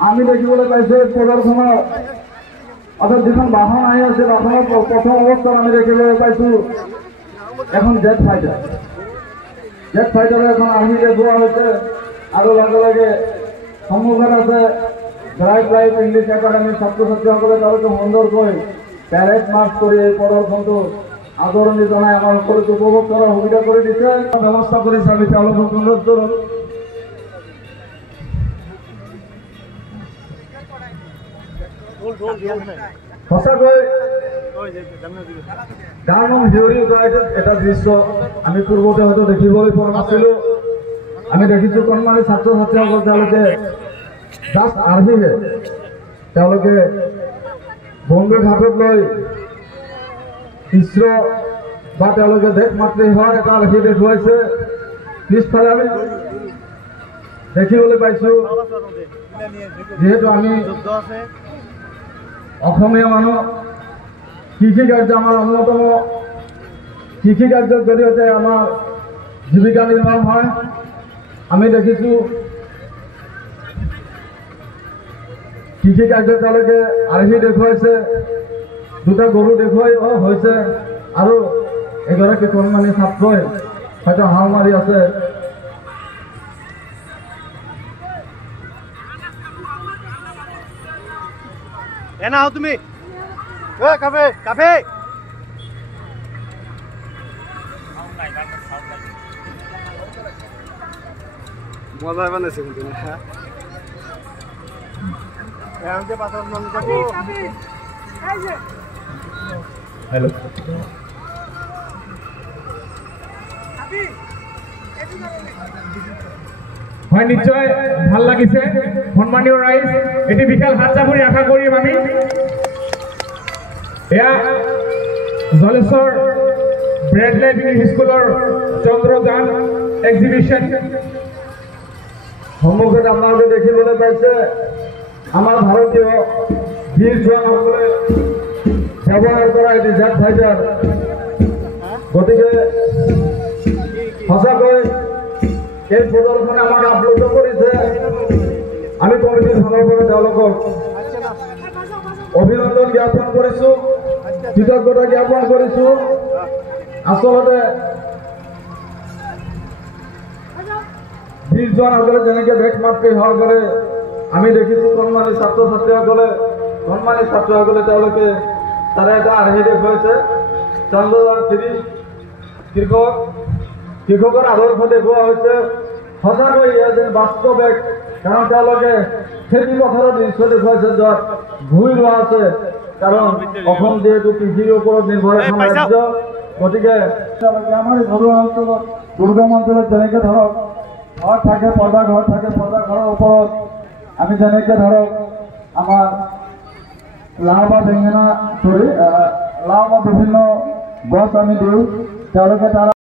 আমি দেখিবলৈ পাইছো প্ৰদৰ্শনৰ অৰ্থাৎ যিখন বাহন আহি আছে বাহনৰ প্ৰথম অৱস্থাত আমি দেখিবলৈ পাইছো এখন জেট ফাইটাৰ এখন আহি দেখুওৱা হৈছে আৰু লগে লগে সন্মুখত আছে ড্ৰাইভ লাইফ ইংলিছ একাডেমীৰ ছাত্ৰ ছাত্ৰীসকলে তেওঁলোকে সুন্দৰকৈ পেৰেড মাৰ্চ কৰি এই প্ৰদৰ্শনটো আদৰণি জনাই আমাৰ সকলোকে উপভোগ কৰাৰ সুবিধা কৰি দিছে ব্যৱস্থা কৰিছে আমি তেওঁলোকক অনুৰোধ কৰোঁ সঁচাকৈ গাঁৱৰ নাম হিয়ৰি উঠাই এটা দৃশ্য আমি পূৰ্বতে হয়তো দেখিবলৈ পোৱা নাছিলোঁ আমি দেখিছোঁ কণমানি ছাত্ৰ ছাত্ৰীসকল তেওঁলোকে জাষ্ট আৰ্হিহে তেওঁলোকে বন্দুক হাতত লৈ ইছৰ বা তেওঁলোকে দেশ মাতৃ হোৱাৰ এটা আৰ্হি দেখুৱাইছে পিছফালে আমি দেখিবলৈ পাইছোঁ যিহেতু আমি অসমীয়া মানুহ কৃষি কাৰ্য আমাৰ অন্যতম কৃষি কাৰ্যৰ জৰিয়তে আমাৰ জীৱিকা নিৰ্বাহ হয় আমি দেখিছোঁ কৃষি কাৰ্যত তেওঁলোকে আৰ্হি দেখুৱাইছে দুটা গৰু দেখুৱাই হৈছে আৰু এগৰাকী কণমানি ছাত্ৰই হয়তো হাও মাৰি আছে এনা হও তুমি কাফে কাফে মজা বানাইছে কিন্তু না এমকে পাছৰ মন যাবো হেল্ল হয় নিশ্চয় ভাল লাগিছে সন্মানীয় ৰাইজ এটি বিশাল হাত চাপৰি আশা কৰিম আমি এয়া জলেশ্বৰ ব্ৰেড লাইফ ইংলিছ স্কুলৰ চন্দ্ৰযান এক্সিবিশ্যন সন্মুখত আপোনালোকে দেখিবলৈ পাইছে আমাৰ ভাৰতীয় বীৰ জোৱানসকলে ব্যৱহাৰ কৰা এটি জেট ফাইটাৰ গতিকে সঁচাকৈ এই প্ৰদৰ্শনে আমাক আপ্লুত কৰিছে আমি কমিটিৰ ফালৰ পৰা তেওঁলোকক অভিনন্দন জ্ঞাপন কৰিছোঁ কৃতজ্ঞতা জ্ঞাপন কৰিছোঁ আচলতে বীৰ জোৱানসকলে যেনেকৈ দেশ মাতৃ সেৱা কৰে আমি দেখিছোঁ কণমানি ছাত্ৰ ছাত্ৰীসকলে তেওঁলোকে তাৰে এটা আৰ্হি দেখুৱাইছে চন্দ্ৰযান ৩ কৃষকৰ আদৰ্শ দেখুওৱা হৈছে সঁচাকৈ ইয়াত যেন বাস্তৱ এক কাৰণ তেওঁলোকে খেতি পথাৰৰ দৃশ্য দেখুৱাইছে য'ত ভূঁই ৰোৱা আছে কাৰণ অসম যিহেতু কৃষিৰ ওপৰত নিৰ্ভৰ এখন ৰাজ্য গতিকে আমাৰ ঘৰুৱা অঞ্চলত দুৰ্গম অঞ্চলত যেনেকৈ ধৰক ঘৰ থাকে পৰ্দা ঘৰ থাকে পৰ্দা ঘৰৰ ওপৰত আমি যেনেকৈ ধৰক আমাৰ লাও বা বেঙেনা লাও বা বিভিন্ন গছ আমি দিওঁ তেওঁলোকে তাৰ